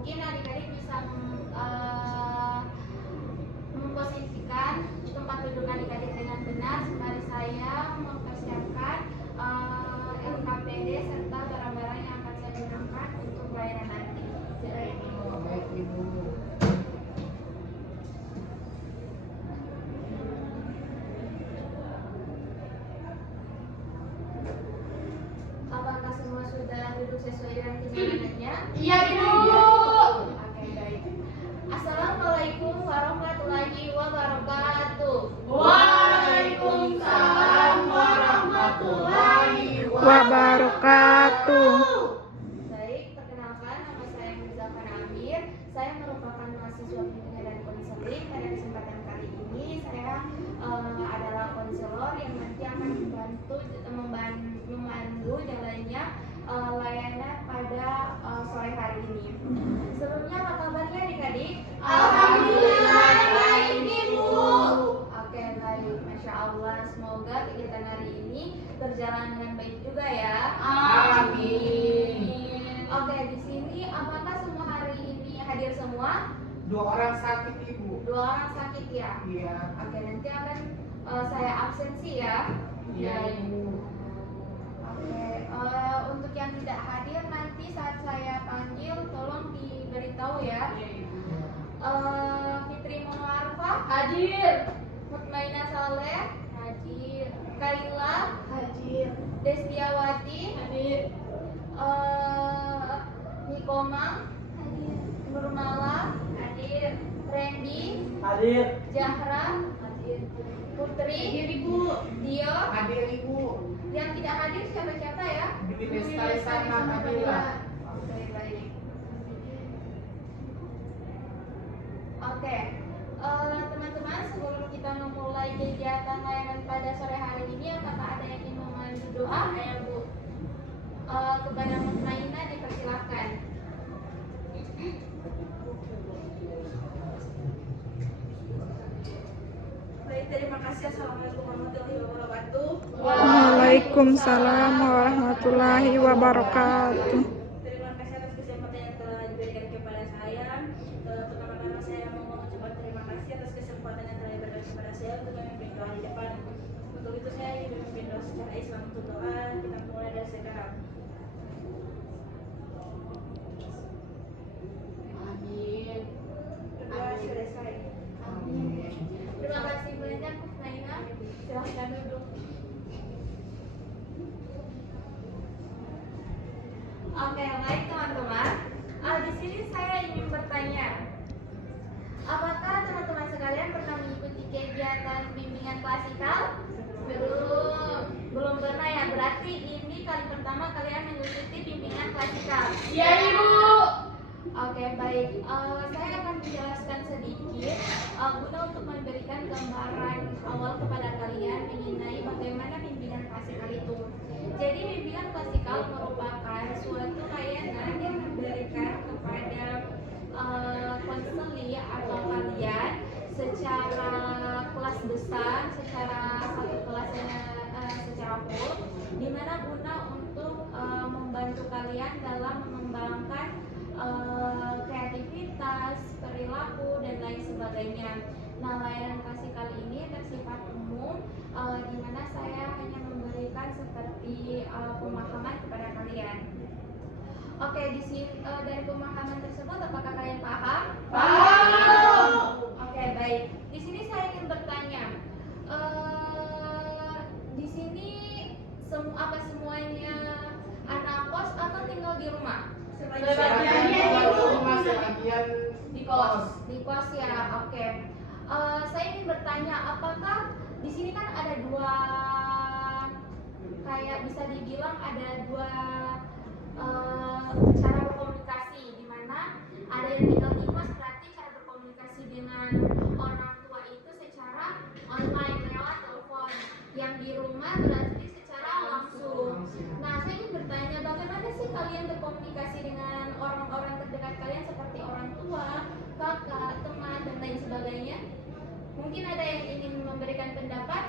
Mungkin adik-adik bisa memposisikan tempat duduk adik-adik dengan benar sembari saya mempersiapkan LKPD serta barang-barang yang akan saya gunakan untuk pelayanan nanti. Baik, Ibu. Apakah semua sudah duduk sesuai dengan kenyamanannya? Iya, Ibu. Oke, baik. Assalamualaikum warahmatullahi wabarakatuh. Waalaikumsalam warahmatullahi Wabarakatuh. Baik, perkenalkan nama saya Muzafar Amir. Saya merupakan mahasiswa bimbingan dan konseling. Pada kesempatan kali ini saya adalah konselor yang nanti akan memandu jalannya layanan pada sore hari ini. Sebelumnya apa kabarnya adik-adik? Alhamdulillah baik, Ibu. Oke, baik. Masya Allah. Semoga kegiatan hari ini berjalan dengan baik juga ya. Amin. Oke, di sini apakah semua hari ini hadir semua? 2 orang sakit, Ibu. 2 orang sakit ya? Iya. Oke, nanti akan saya absensi ya. Iya, Ibu. Oke, untuk yang tidak hadir nanti saat saya panggil tolong diberitahu ya. Fitri Monarfa Hadir. Mutmainah Saleh hadir. Kaila Hadir. Destiawati Hadir. Nikomang hadir. Nurmala hadir. Randy Hadir. Zahra Hadir. Putri Ibu. Dio. Hadir, Ibu. Yang tidak hadir siapa-siapa ya? Dwi Lestari sama Kamila. Oke, baik. Oke, teman-teman, sebelum kita memulai kegiatan layanan pada sore hari ini, apakah ada yang ingin memandu doa? Ya, Bu. Kepada Mutmainah dipersilakan. Baik, terima kasih. Assalamualaikum warahmatullahi wabarakatuh. Waalaikumsalam warahmatullahi wabarakatuh. Terima kasih atas kesempatan yang telah diberikan kepada saya. Pertama-tama saya mau mengucapkan terima kasih atas kesempatan yang telah diberikan kepada saya untuk memimpin doa di depan. Untuk itu saya ingin memimpin doa secara Islam untuk doa. Kita mulai dari sekarang. Amin. Berdoa selesai. Amin. Terima kasih banyak, Mutmainah. Silahkan duduk. Oke, baik teman-teman. Di sini saya ingin bertanya, apakah teman-teman sekalian pernah mengikuti kegiatan bimbingan klasikal? Belum pernah ya. Berarti ini kali pertama kalian mengikuti bimbingan klasikal. Iya, Ibu. Oke, baik. Saya akan menjelaskan sedikit guna untuk memberikan gambaran awal kepada kalian mengenai bagaimana bimbingan klasikal itu. Jadi bimbingan klasikal merupakan suatu layanan yang diberikan kepada konseli atau kalian secara kelas besar, secara satu kelasnya secara full, dimana guna untuk membantu kalian dalam mengembangkan kreativitas, perilaku, dan lain sebagainya. Nah, layanan klasikal ini bersifat umum, di mana saya hanya memberikan seperti pemahaman kepada kalian. Oke, di sini dari pemahaman tersebut, apakah kalian paham? Paham. Oke, baik. Di sini saya ingin bertanya, di sini apa semuanya anak kos atau tinggal di rumah? Sebagiannya Ibu. Sebagian Di kos. Di kos ya, oke. Saya ingin bertanya, apakah di sini kan ada dua, kayak bisa dibilang ada dua cara berkomunikasi, di mana ada yang tinggal di kos, berarti cara berkomunikasi dengan orang tua itu secara online lewat telepon. Yang di rumah berarti secara langsung. Nah, saya ingin bertanya, bagaimana sih kalian berkomunikasi dengan orang-orang terdekat kalian seperti orang tua, kakak, teman, dan lain sebagainya? Mungkin ada yang ingin memberikan pendapat?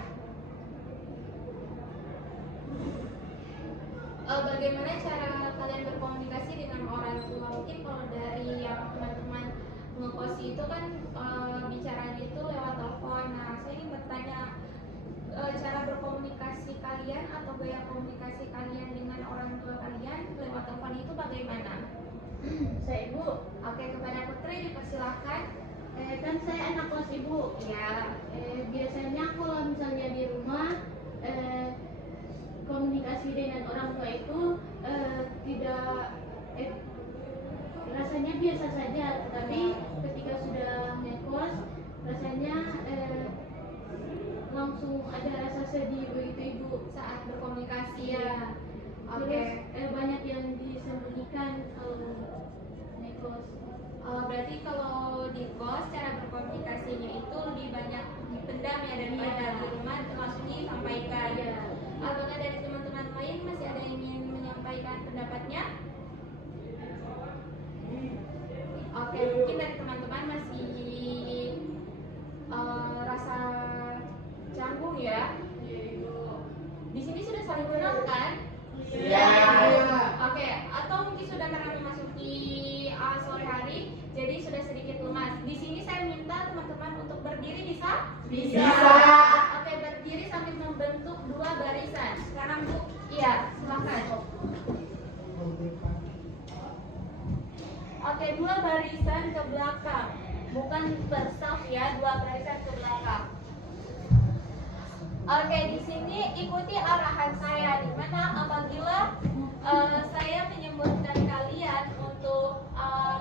bagaimana cara kalian berkomunikasi dengan orang tua? Mungkin kalau dari yang teman-teman ngekos itu kan bicaranya itu lewat telepon. Nah, saya ingin bertanya, cara berkomunikasi kalian atau gaya komunikasi kalian dengan orang tua kalian lewat telepon itu bagaimana? Saya Ibu. Oke, kepada Putri dipersilahkan. Kan saya anak kos Ibu. Ya. Biasanya kalau misalnya di rumah komunikasi dengan orang tua itu tidak rasanya biasa saja, tetapi ketika sudah ngekos rasanya langsung ada rasa sedih begitu Ibu Saat berkomunikasi ya. ya. Oke. Terus banyak yang disembunyikan ngekos. Berarti kalau di kos cara berkomunikasinya itu lebih banyak dipendam ya daripada Iya. di rumah langsung disampaikan. Iya. Apakah dari teman-teman lain masih ada yang ingin menyampaikan pendapatnya? Oke, mungkin dari teman-teman masih rasa canggung ya. Di sini sudah saling kenal kan? Iya. Oke, atau mungkin sudah karena memasuki sore hari, jadi sudah sedikit lemas. Di sini saya minta teman-teman untuk berdiri bisa? Bisa. Oke, berdiri sambil membentuk dua barisan. Sekarang Bu, iya, silakan. Oke, dua barisan ke belakang, bukan bersaf ya, dua barisan ke belakang. Oke, di sini ikuti arahan saya, di mana apabila saya menyebutkan kalian untuk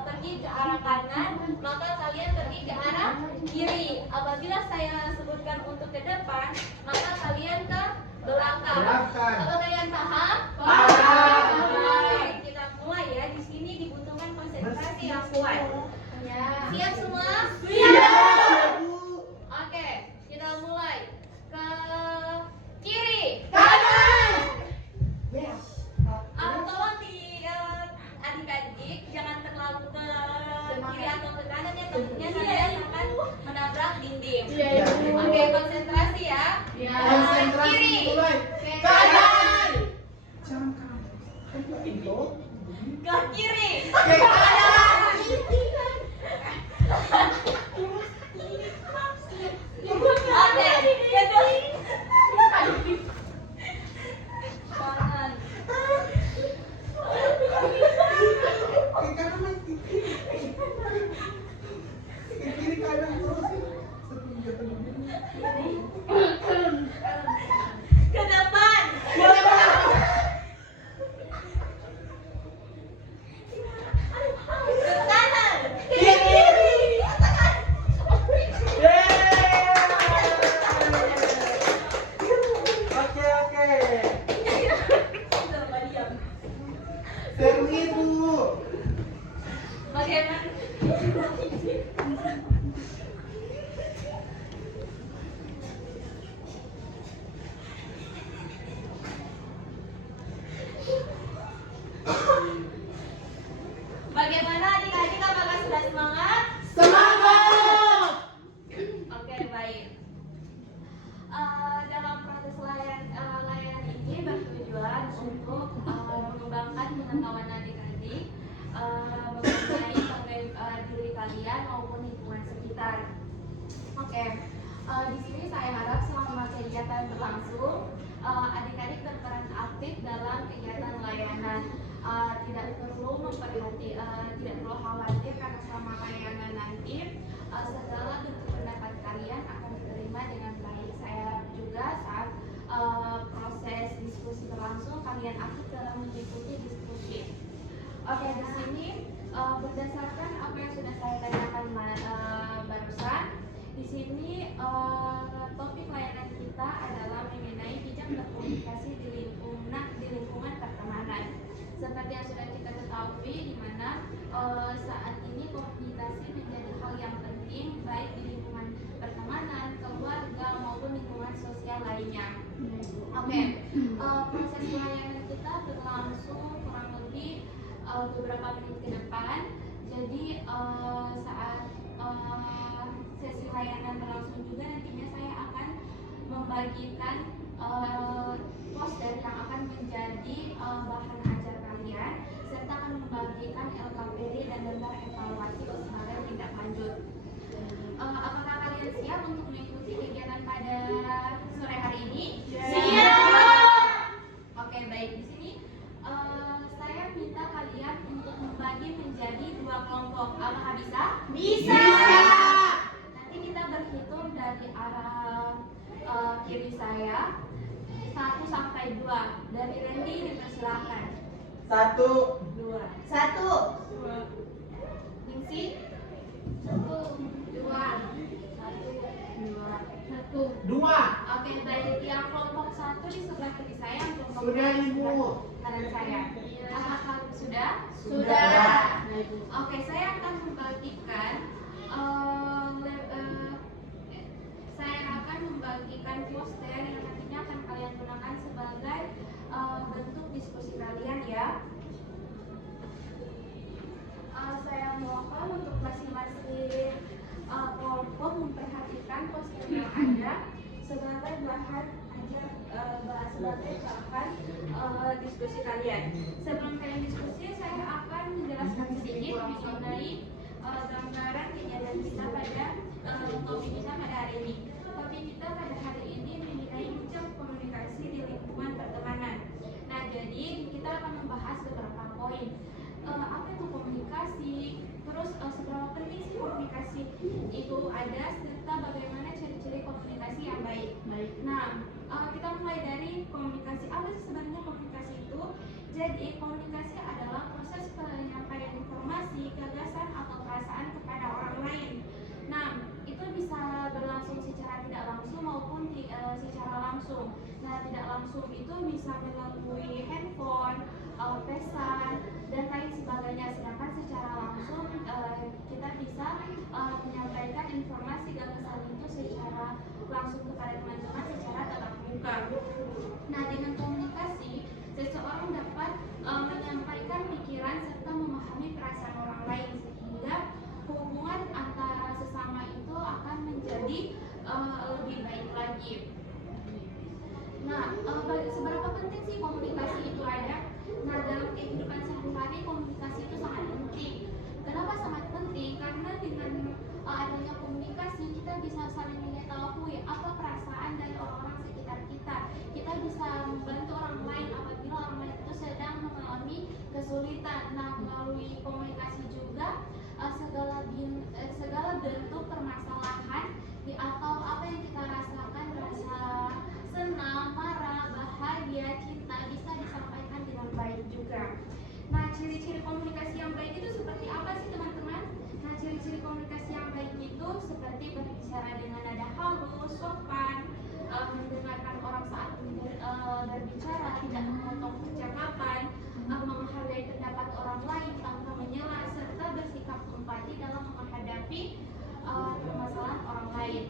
pergi ke arah kanan, maka kalian pergi ke arah kiri. Apabila saya sebutkan untuk ke depan, maka kalian ke belakang. Belakang. Apa kalian paham? Paham. Oke, kita mulai ya. Di sini dibutuhkan konsentrasi yang kuat. Siap semua? Siap. Oke, kita mulai. Ke kiri. Kanan. Tolong di adik-adik jangan terlalu ke kiri atau ke kanan ya, tentunya kalian akan menabrak dinding. Iya. Oke, konsentrasi ya. Konsentrasi Kiri. mulai. Oke, Kanan. Jangan kanan. Itu. ke kiri. Ke kanan. Oke, kedua. Kanan. Ke kanan lagi. Ke kiri kanan terus. Ke depan. Ke kanan. Kiri. Oke oke. Seru Ibu. Bagaimana? Bagaimana adik-adik, apakah sudah semangat? Semangat. Oke, baik. Dalam proses layanan ini bertujuan untuk mengembangkan pengetahuan adik-adik mengenai diri kalian maupun lingkungan sekitar. Oke, di sini saya harap selama kegiatan berlangsung adik-adik berperan aktif dalam kegiatan layanan. Tidak perlu tidak perlu khawatir karena selama layanan nanti segala bentuk pendapat kalian akan diterima dengan baik. Saya harap juga saat proses diskusi berlangsung kalian aktif dalam mengikuti diskusi. Oke, di sini berdasarkan apa yang sudah saya tanyakan barusan, di sini topik layanan kita adalah mengenai bijak berkomunikasi di lingkungan pertemanan. Seperti yang sudah kita ketahui, di mana saat ini komunikasi menjadi hal yang penting baik di lingkungan pertemanan, keluarga maupun lingkungan sosial lainnya. Oke, proses layanan kita berlangsung kurang lebih beberapa menit ke depan. Jadi saat sesi layanan berlangsung juga nantinya saya akan membagikan poster yang akan menjadi bahan ajar kalian serta akan membagikan LKPD dan daftar evaluasi sebagai tindak lanjut. Apakah kalian siap untuk mengikuti kegiatan pada sore hari ini? Siap. Oke, baik. Di sini saya minta kalian untuk membagi menjadi 2 kelompok. Apakah bisa? Bisa. Nanti kita berhitung dari arah kiri saya 1 sampai 2. Dari Randy dipersilakan. 1, 2. 1, Ningsi? 1, 2. 1, 2. 2. Oke, baik. Yang kelompok 1 di sebelah kiri saya, yang kelompok Sudah, 2 di sebelah Ibu. kanan saya. Apakah sudah? Sudah. Oke, saya akan membagikan poster yang nantinya akan kalian gunakan sebagai bentuk diskusi kalian ya. Saya mohon untuk masing-masing kelompok memperhatikan poster yang ada sebagai bahan ajar sebagai bahan diskusi kalian. Sebelum kalian diskusi, saya akan menjelaskan sedikit mengenai gambaran kejadian kita pada topik kita pada hari ini. Topik kita pada hari ini mengenai macam komunikasi di lingkungan pertemanan. Nah, jadi kita akan membahas beberapa poin. Apa itu komunikasi? Terus seberapa penting sih komunikasi itu ada, serta bagaimana ciri-ciri komunikasi yang baik. Nah, kita mulai dari komunikasi. Apa sih sebenarnya komunikasi itu? Jadi komunikasi adalah proses penyampaian informasi, gagasan atau perasaan kepada orang lain. Nah, itu bisa berlangsung secara tidak langsung maupun secara langsung. Nah, tidak langsung itu bisa melalui handphone, pesan, dan lain sebagainya. Sedangkan secara langsung kita bisa menyampaikan informasi gagasan itu secara langsung kepada teman-teman secara tatap muka. Nah, dengan komunikasi, seseorang dapat menyampaikan pikiran serta memahami perasaan orang lain sehingga hubungan antara sesama itu akan menjadi lebih baik lagi. Nah, seberapa penting sih komunikasi itu ada? Nah, dalam kehidupan sehari-hari komunikasi itu sangat penting. Kenapa sangat penting? Karena dengan adanya komunikasi kita bisa saling mengetahui apa perasaan dari orang-orang sekitar kita. Kita bisa membantu orang lain apabila orang lain itu sedang mengalami kesulitan. Nah, melalui komunikasi juga segala bentuk permasalahan atau apa yang kita rasakan, rasa senang, marah, bahagia, cinta bisa disampaikan dengan baik juga. Nah, ciri-ciri komunikasi yang baik itu seperti apa sih teman-teman? Nah, ciri-ciri komunikasi yang baik itu seperti berbicara dengan nada halus, sopan, mendengarkan orang saat berbicara, tidak memotong percakapan, menghargai pendapat orang lain tanpa menyela, serta bersikap empati dalam menghadapi permasalahan orang lain.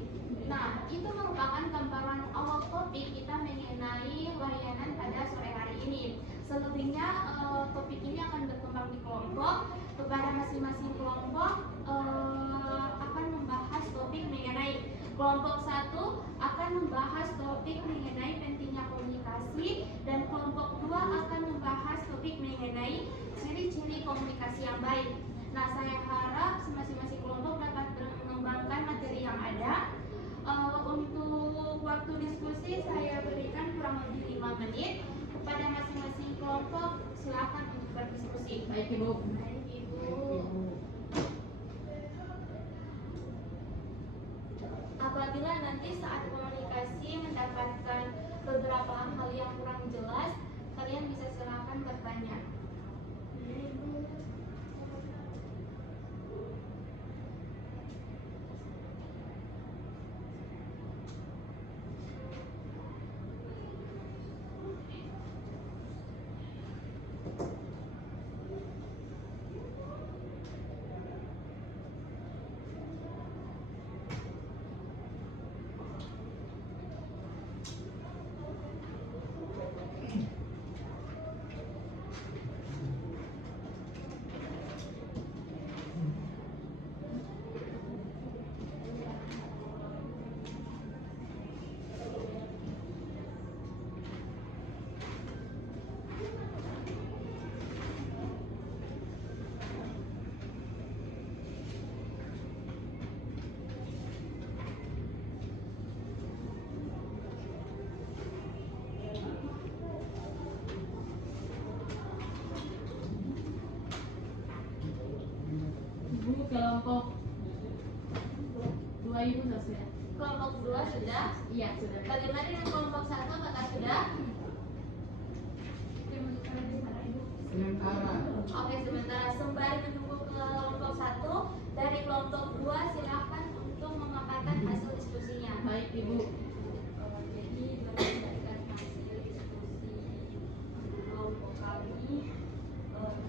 Nah, itu merupakan gambaran awal topik kita mengenai layanan pada sore hari ini. Selebihnya topik ini akan berkembang di kelompok. Kepada masing-masing kelompok akan membahas topik mengenai kelompok 1 akan membahas topik mengenai pentingnya komunikasi, dan kelompok 2 akan membahas topik mengenai ciri-ciri komunikasi yang baik. Nah, saya harap masing-masing kelompok dapat mengembangkan materi yang ada. Untuk waktu diskusi saya berikan kurang lebih 5 menit. Kepada masing-masing kelompok silakan untuk berdiskusi. Baik, Ibu. Baik, Ibu. Apabila nanti saat komunikasi mendapatkan beberapa hal yang kurang jelas, kalian bisa silakan bertanya. kelompok 2 Ibu sudah? Kelompok 2 sudah. Iya, sudah. Bagaimana dengan kelompok 1? Apakah sudah? Sementara. Oke, sementara sembari menunggu kelompok 1, dari kelompok 2 silakan untuk memaparkan hasil diskusinya. Baik Ibu. Jadi berdasarkan hasil diskusi kelompok kami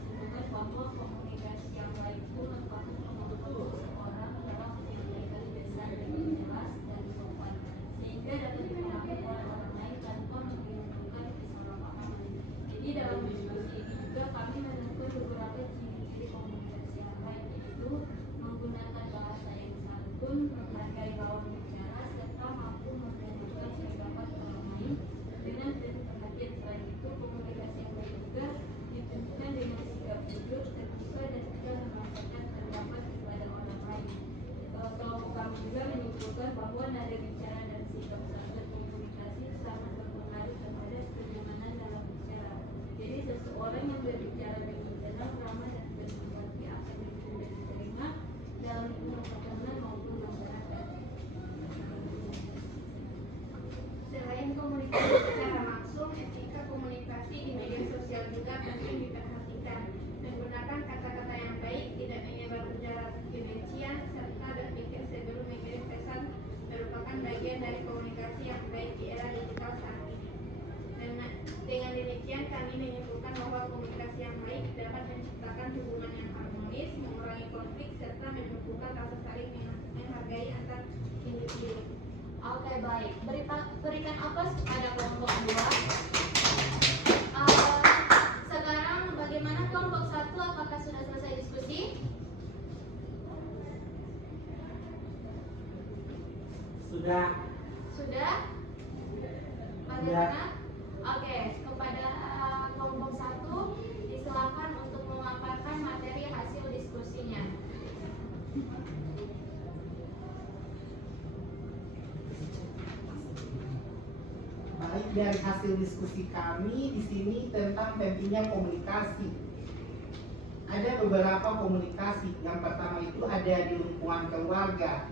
menemukan bahwa komunikasi yang baik itu merupakan kemampuan seseorang dalam menyampaikan pesan dengan jelas dan sopan sehingga dapat dipahami oleh orang lain tanpa menimbulkan kesalahpahaman. Jadi dalam diskusi ini juga kami menemukan beberapa ciri-ciri komunikasi yang baik, yaitu menggunakan bahasa yang santun, menghargai lawan bicara, serta mampu mendengarkan pendapat orang lain dengan penuh perhatian. Selain itu, komunikasi yang baik juga ditunjukkan dengan sikap jujur, terbuka, dan tidak memaksakan pendapat kepada orang lain. Kelompok kami juga menyimpulkan bahwa nada bicara dan sikap saat berkomunikasi sangat berpengaruh terhadap kenyamanan dalam bicara. Jadi seseorang yang berbicara dengan tenang, ramah, dan penuh empati akan lebih mudah diterima dalam lingkungan pertemanan maupun masyarakat. Selain komunikasi secara langsung, etika komunikasi di media sosial juga penting diperhatikan. Menggunakan kata-kata yang baik, tidak menyebar ujaran kebencian, serta berpikir sebelum mengirim pesan merupakan bagian dari komunikasi yang baik di era digital saat ini. Dengan demikian, kami menyimpulkan bahwa komunikasi yang baik dapat menciptakan hubungan yang harmonis, mengurangi konflik, serta menumbuhkan rasa saling menghargai antar individu. Oke, baik. Berikan aplaus kepada kelompok 2. Sekarang bagaimana kelompok 1? Apakah sudah selesai diskusi? Sudah. Sudah? Bagaimana? Oke, kepada kelompok 1 disilakan untuk memaparkan materi hasil diskusinya. Baik, dari hasil diskusi kami di sini tentang pentingnya komunikasi. Ada beberapa komunikasi. Yang pertama itu ada di lingkungan keluarga.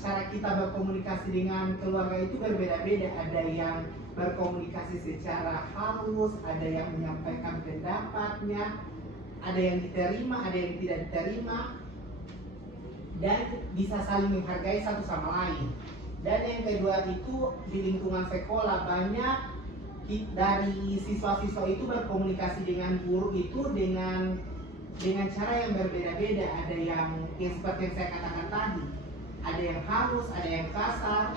Cara kita berkomunikasi dengan keluarga itu berbeda-beda. Ada yang berkomunikasi secara halus, ada yang menyampaikan pendapatnya, ada yang diterima, ada yang tidak diterima, dan bisa saling menghargai satu sama lain. Dan yang kedua itu di lingkungan sekolah, banyak dari siswa-siswa itu berkomunikasi dengan guru itu dengan cara yang berbeda-beda. Ada yang seperti yang saya katakan tadi, ada yang halus, ada yang kasar,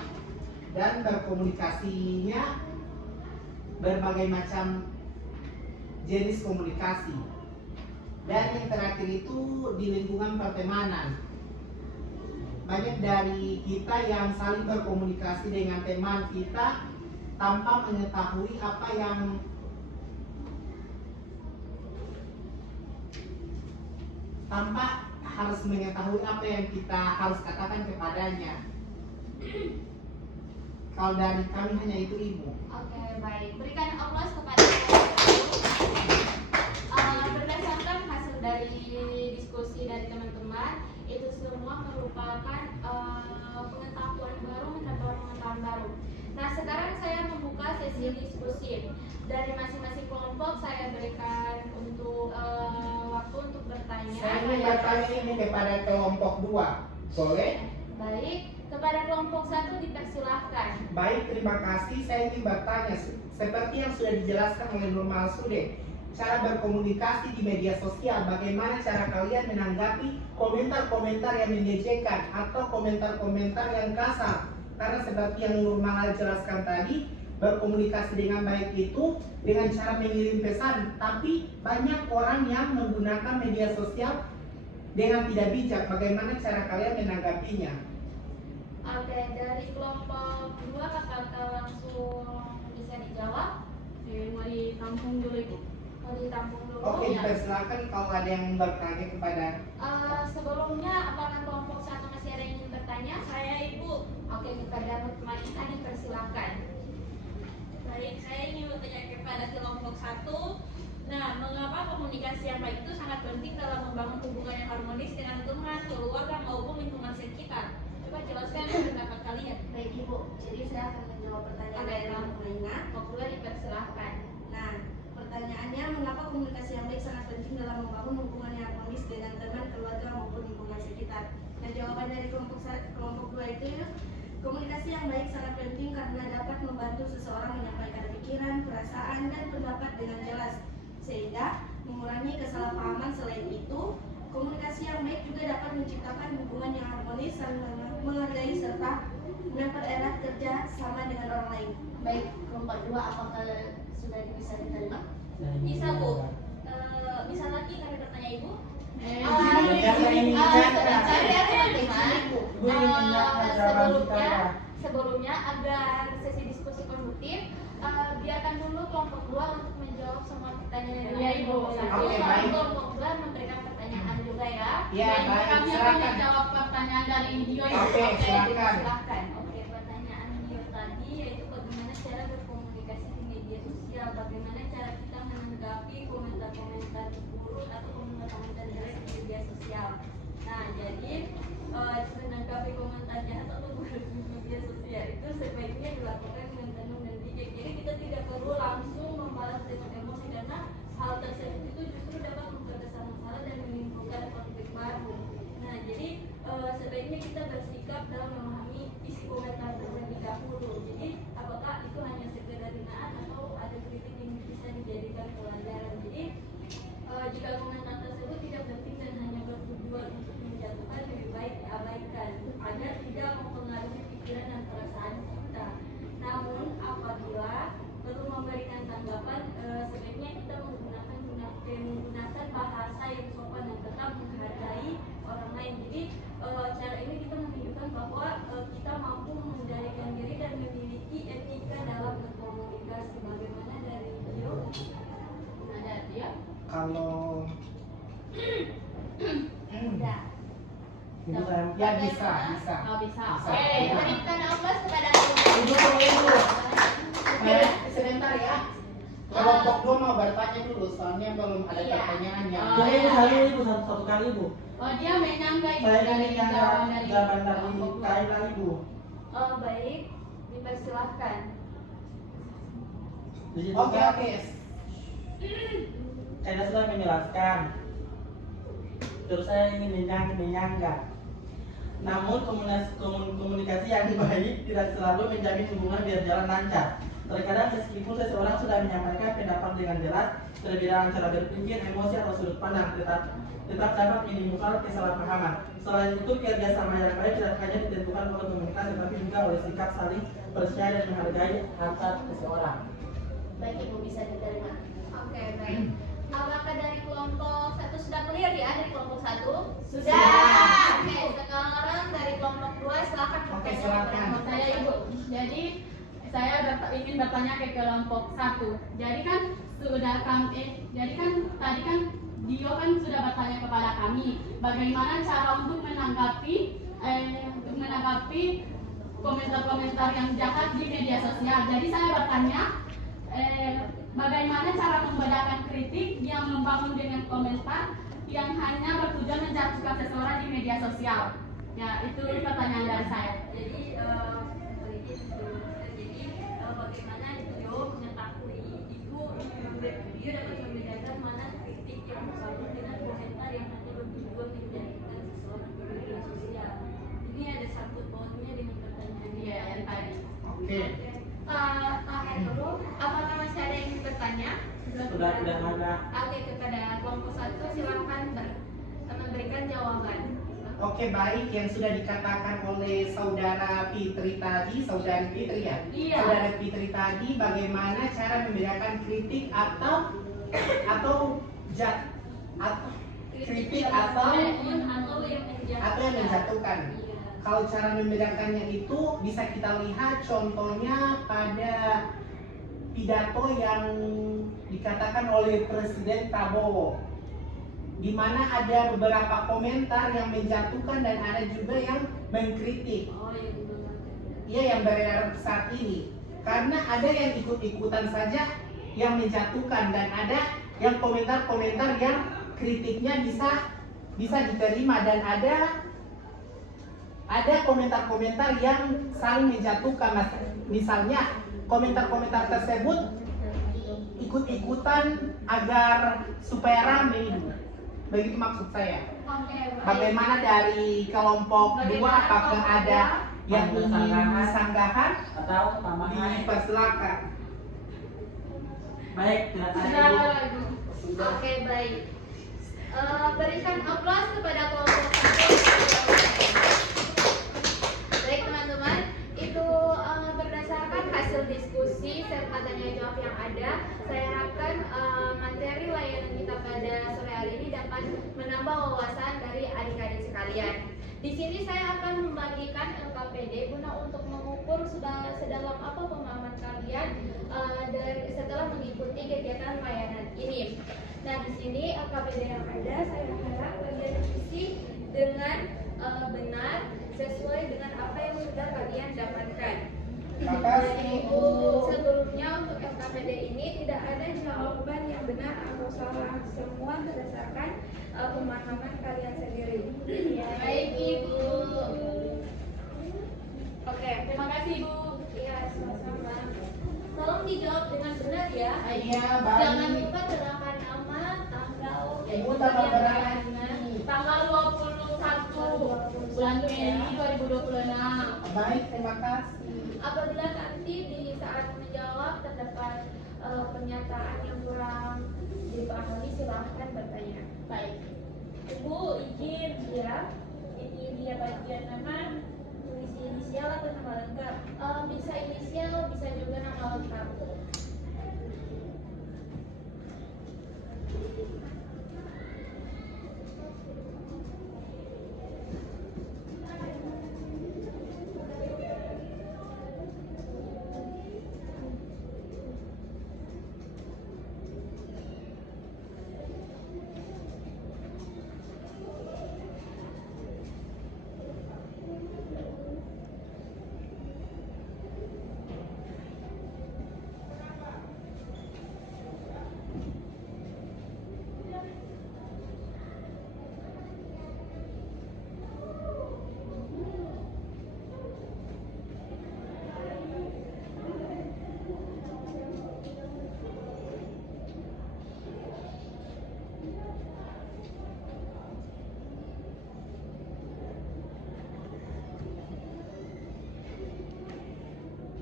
dan berkomunikasinya berbagai macam jenis komunikasi. Dan yang terakhir itu di lingkungan pertemanan, banyak dari kita yang saling berkomunikasi dengan teman kita tanpa mengetahui apa yang tanpa harus mengetahui apa yang kita harus katakan kepadanya. Kalau dari kami hanya itu, Ibu. Oke, baik. Berikan aplaus kepada kelompok 1. Berdasarkan hasil dari diskusi dari teman-teman, itu semua merupakan pengetahuan baru, pengetahuan baru. Nah, sekarang saya membuka sesi diskusi. Dari masing-masing kelompok saya berikan untuk waktu untuk bertanya. Saya ingin bertanya ini kepada kelompok 2. Boleh? Baik, kepada kelompok 1 dipersilahkan. Baik, terima kasih. Saya ingin bertanya, seperti yang sudah dijelaskan oleh Nur Malsude, cara berkomunikasi di media sosial, bagaimana cara kalian menanggapi komentar-komentar yang menyejekkan atau komentar-komentar yang kasar? Karena seperti yang Nur Malal jelaskan tadi, berkomunikasi dengan baik itu dengan cara mengirim pesan, tapi banyak orang yang menggunakan media sosial dengan tidak bijak. Bagaimana cara kalian menanggapinya? Oke, dari kelompok 2 kakak langsung bisa dijawab. Mau ditampung dulu Ibu. Mau ditampung dulu. Oke, Ya. dipersilakan kalau ada yang bertanya kepada. Sebelumnya, apakah kelompok 1 masih ada yang ingin bertanya? Saya Ibu. Oke, kepada Mutmainah dipersilakan. Baik, saya ingin bertanya kepada kelompok 1. Nah, mengapa komunikasi komunikasi yang baik itu sangat penting dalam membangun hubungan yang harmonis dengan teman, keluarga maupun lingkungan sekitar. Coba jelaskan pendapat kalian. Baik Ibu, jadi saya akan menjawab pertanyaan dari kelompok Reina. Kelompok 2 dipersilahkan. Nah, pertanyaannya, mengapa komunikasi yang baik sangat penting dalam membangun hubungan yang harmonis dengan teman, keluarga maupun lingkungan sekitar? Nah, jawaban dari kelompok 2 itu, komunikasi yang baik sangat penting karena dapat membantu seseorang menyampaikan pikiran, perasaan, dan pendapat dengan jelas, sehingga mengurangi kesalahpahaman. Selain itu, komunikasi yang baik juga dapat menciptakan hubungan yang harmonis, saling menghargai, serta mempererat kerja sama dengan orang lain. Baik, kelompok 2 apakah sudah bisa diterima? Bisa, Bu. Bisa lagi kami bertanya Ibu? Sebelumnya agar sesi diskusi konduktif, biarkan dulu kelompok 2 untuk menjawab semua pertanyaan dari kelompok 1. Oke, baik. Kelompok 2 memberikan pertanyaan juga ya. Ya, baik, Kami akan silakan. menjawab pertanyaan dari Dio. Oke, silakan. Silakan. Oke, pertanyaan Dio tadi yaitu bagaimana cara berkomunikasi di media sosial, bagaimana cara kita menanggapi komentar-komentar buruk atau komentar-komentar jahat di media sosial. Nah, jadi menanggapi komentar jahat atau buruk di media sosial itu sebaiknya dilakukan dengan tenang dan bijak. Jadi kita tidak perlu langsung membalas dengan emosi karena hal tersebut itu justru dapat memperbesar masalah dan menimbulkan konflik baru. Nah, jadi sebaiknya kita bersikap dalam memahami isi komentar terlebih dahulu. Jadi apakah itu hanya sekedar hinaan atau ada kritik yang bisa dijadikan pelajaran. Jadi jika komentar tersebut tidak penting dan hanya bertujuan untuk menjatuhkan, lebih baik diabaikan agar tidak mempengaruhi pikiran dan perasaan kita. Namun apabila perlu memberikan tanggapan, sebaiknya kita menggunakan bahasa yang sopan dan tetap menghargai orang lain. Jadi cara ini kita menunjukkan bahwa kita mampu mengendalikan diri dan memiliki etika dalam berkomunikasi. Bagaimana dari Dio? Ada dia. Kalau Udah. ya bisa. Oh, bisa. Oke, Ya. berikan aplaus kepada Ibu tunggu. Sebentar ya. Kelompok 2 mau bertanya dulu, soalnya belum ada Iya. pertanyaan yang. Oh, Jadi iya. ibu satu kali ibu. Oh, dia menyanggai Saya dari ingin yang jawaban dari jawaban dari kelompok dua. Kaila ibu. Oh, baik, dipersilahkan. Di situ Oke. Kaila sudah menjelaskan. Terus saya ingin menyanggah. Namun komunikasi yang baik tidak selalu menjamin hubungan biar jalan lancar. Terkadang meskipun seseorang sudah menyampaikan pendapat dengan jelas, perbedaan cara berpikir, emosi atau sudut pandang tetap dapat menimbulkan kesalahpahaman. Selain itu, kerjasama yang baik tidak hanya ditentukan oleh komunikasi, tapi juga oleh sikap saling percaya dan menghargai antar seseorang. Baik Ibu, bisa diterima. Oke, baik. Apakah dari kelompok 1 sudah clear ya, dari kelompok 1? Sudah. Oke, sekarang dari kelompok 2 silakan Oke, bertanya silakan. kepada kelompok Saya satu. Ibu. Jadi saya ingin bertanya ke kelompok 1. Jadi kan tadi kan Dio kan sudah bertanya kepada kami bagaimana cara untuk menanggapi komentar-komentar yang jahat di media sosial. Jadi saya bertanya bagaimana cara membedakan kritik yang membangun dengan komentar yang hanya bertujuan menjatuhkan seseorang di media sosial. Ya, itu pertanyaan dari saya. Jadi bagaimana Dio mengetahui Dio dapat membedakan mana kritik yang bersambung dengan komentar yang hanya bertujuan menjadikan seseorang di media sosial. Ini ada sangkut pautnya dengan pertanyaan Iya, yang tadi. Oke. Tahan dulu. Apakah masih ada yang ingin bertanya? Sudah ada. Oke, kepada kelompok 1 silakan memberikan jawaban. Oke, baik, yang sudah dikatakan oleh saudara Fitri tadi, saudari Fitri ya. Iya. Saudara Fitri tadi, bagaimana cara membedakan kritik atau kritik atau yang menjatuhkan. Iya. Kalau cara membedakannya itu bisa kita lihat contohnya pada pidato yang dikatakan oleh Presiden Prabowo, di mana ada beberapa komentar yang menjatuhkan dan ada juga yang mengkritik. Oh, yang Iya, yang beredar saat ini. Karena ada yang ikut-ikutan saja yang menjatuhkan dan ada yang komentar-komentar yang kritiknya bisa diterima, dan ada komentar-komentar yang saling menjatuhkan. Misalnya komentar-komentar tersebut ikut-ikutan agar supaya rame itu. Begitu maksud saya. Bagaimana dari kelompok dua, apakah ada yang ingin sanggahan atau tambahan? Dipersilakan. Baik, silakan Sudah, Ibu. Ibu. Oke, baik. Berikan aplaus kepada kelompok satu. Baik teman-teman, itu berdasarkan hasil diskusi serta tanya jawab yang ada, saya harapkan materi layanan kita pada sore hari ini dapat menambah wawasan dari adik-adik sekalian. Di sini saya akan membagikan LKPD guna untuk mengukur sudah sedalam apa pemahaman kalian setelah mengikuti kegiatan layanan ini. Nah, di sini LKPD yang ada saya harap kalian isi dengan benar sesuai dengan apa yang sudah kalian dapatkan. Makasih, Bu. Sebelumnya untuk LKPD ini tidak ada jawaban yang benar atau salah, semua berdasarkan pemahaman kalian sendiri. Ya, baik Ibu. Oke, Terima kasih Ibu. iya sama-sama. Tolong dijawab dengan benar ya. Iya, Jangan baik. lupa terangkan nama, tanggal, Ibu tanggal berapa ini? Tanggal 21 bulan Mei 2026. Baik, terima kasih. Apabila nanti di saat menjawab terdapat pernyataan yang kurang dipahami, silahkan bertanya. Baik. Ibu izin Ya, ini dia bagian nama, tulis inisial atau nama lengkap. bisa inisial, bisa juga nama lengkap.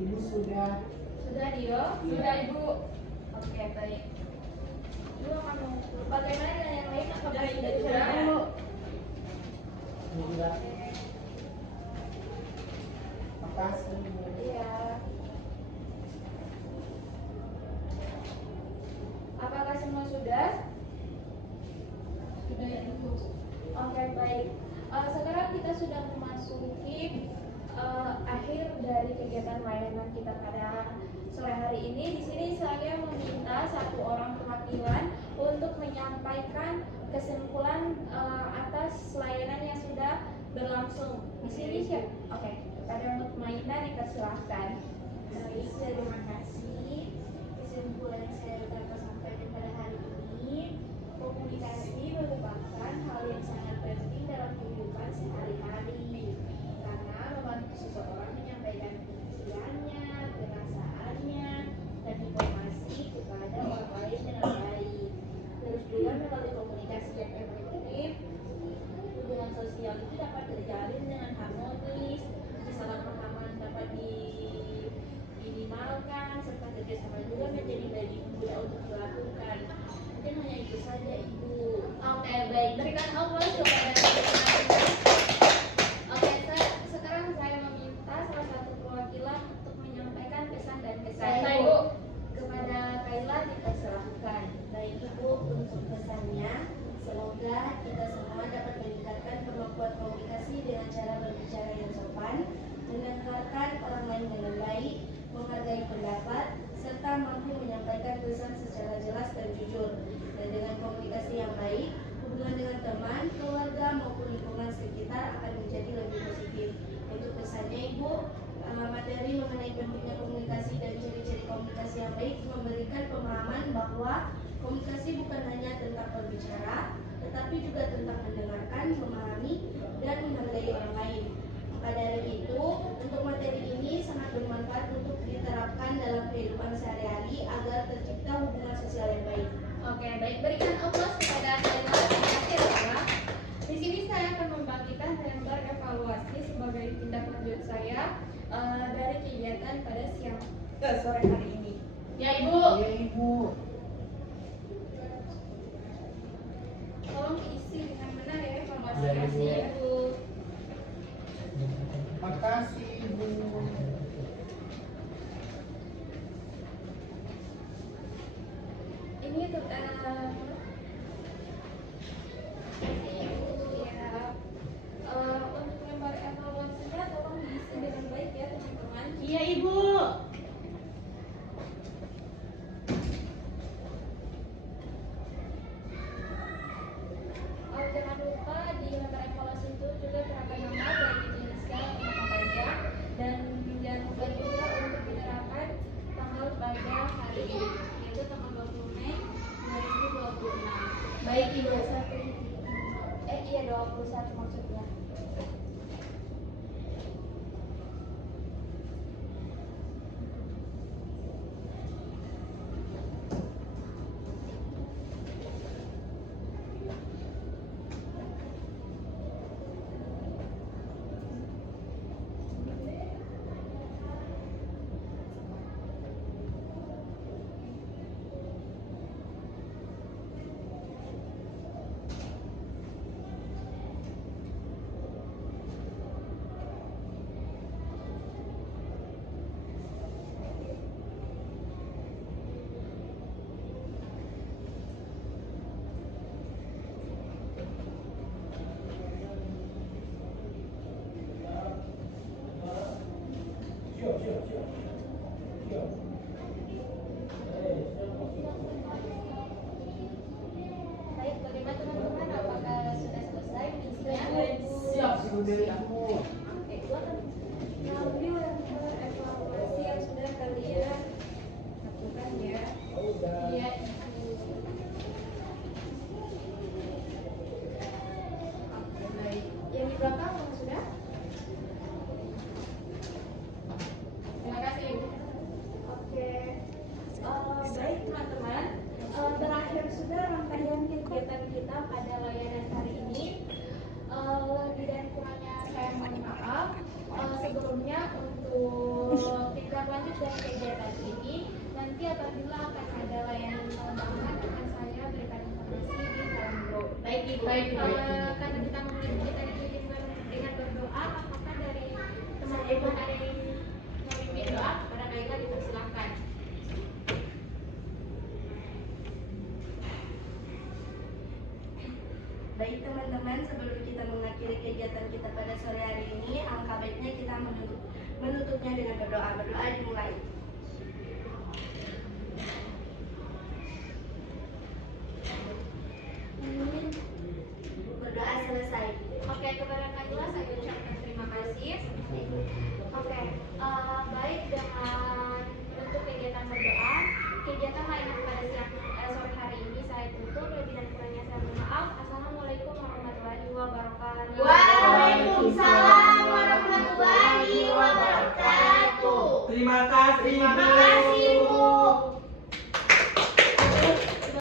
Ibu sudah. Sudah Dio? Sudah Ibu. Oke, baik. Ibu akan bagaimana dengan yang lain? Apakah sudah Sudah bisa? Ibu. Ibu sudah. Makasih, Bu. Iya. Apakah semua sudah? Sudah ya Ibu. Oke, baik. Sekarang kita sudah memasuki akhir dari kegiatan layanan kita pada sore hari ini. Di sini saya meminta satu orang perwakilan untuk menyampaikan kesimpulan atas layanan yang sudah berlangsung. Di sini siapa? Oke, kepada Mutmainah dipersilahkan. Baik, terima kasih. Kesimpulan yang saya dapat sampaikan pada hari ini, komunikasi merupakan hal yang sangat penting dalam kehidupan sehari-hari, karena membantu seseorang menyampaikan pikirannya, perasaannya, dan informasi kepada orang lain dengan baik. Terus juga melalui komunikasi yang efektif, hubungan sosial itu dapat terjalin dengan harmonis, kesalahpahaman dapat diminimalkan, serta kerjasama juga menjadi lebih mudah untuk dilakukan. Mungkin hanya itu saja, Ibu. Oke, baik. Berikan aplaus kepada teman-teman. Oke, sekarang saya meminta salah satu perwakilan untuk menyampaikan pesan dan kesan. Baik, Ibu. Kepada Kaila dipersilahkan. Baik Ibu, untuk pesannya, semoga kita semua dapat meningkatkan kemampuan komunikasi dengan cara berbicara yang sopan, mendengarkan orang lain dengan baik, menghargai pendapat, serta mampu menyampaikan pesan secara jelas dan jujur. Dan dengan komunikasi yang baik, hubungan dengan teman, keluarga maupun lingkungan sekitar akan menjadi lebih positif. Untuk pesannya Ibu, materi mengenai pentingnya komunikasi dan ciri-ciri komunikasi yang baik memberikan pemahaman bahwa Komunikasi bukan hanya tentang berbicara, tetapi juga tentang mendengarkan, memahami, dan menghargai orang lain. Maka dari itu, untuk materi ini sangat bermanfaat untuk diterapkan dalam kehidupan sehari-hari agar tercipta hubungan sosial yang baik. Oke, baik, berikan aplaus kepada Taylor dan Akhirnya. Di sini saya akan membagikan gambar evaluasi sebagai tindak lanjut saya dari kegiatan pada sore hari ini. Ya Ibu. Ya Ibu. Tolong diisi dengan benar ya evaluasi Ya, Ibu. Ibu. Makasih Ibu. Ini tentang untuk gambar evaluasinya tolong diisi dengan baik ya teman-teman. Iya Ibu. Jangan lupa di lembar evaluasi itu juga terapkan nama baik itu inisial atau nama panjang, dan jangan lupa juga untuk menerapkan tanggal pada hari ini yaitu tanggal 20 Mei 2026. Baik Ibu. 21 maksudnya. Baik, bagaimana teman-teman? Apakah sudah selesai misinya? Siap. Sudah Ibu. Oke, nah ini lembar evaluasi yang sudah kalian lakukan ya. Iya. Oke, baik. Yang di belakang sudah? Terima kasih Ibu. Oke, baik teman-teman. Terakhir sudah rangkaian kegiatan kita pada layanan hari ini. Lebih dan kurangnya saya mohon maaf. Sebelumnya untuk tindak lanjut dari kegiatan ini, nanti apabila akan ada layanan pengembangan akan saya berikan informasi di dalam grup. Baik Ibu. Baik Ibu. Karena kita memulai kegiatan ini dengan berdoa, apakah dari teman-teman ada yang memimpin doa kepada Naila dipersilahkan. Baik teman-teman, sebelum kita mengakhiri kegiatan kita pada sore hari ini, alangkah baiknya kita menutupnya dengan berdoa. Berdoa dimulai. Berdoa selesai. Oke, kepada Naila saya ucapkan terima kasih. Oke, baik dengan untuk kegiatan berdoa, kegiatan layanan pada sore hari ini saya tutup. Lebih dan kurangnya saya mohon maaf. Assalamualaikum warahmatullahi wabarakatuh. Waalaikumsalam warahmatullahi wabarakatuh. Terima kasih. Terima kasih.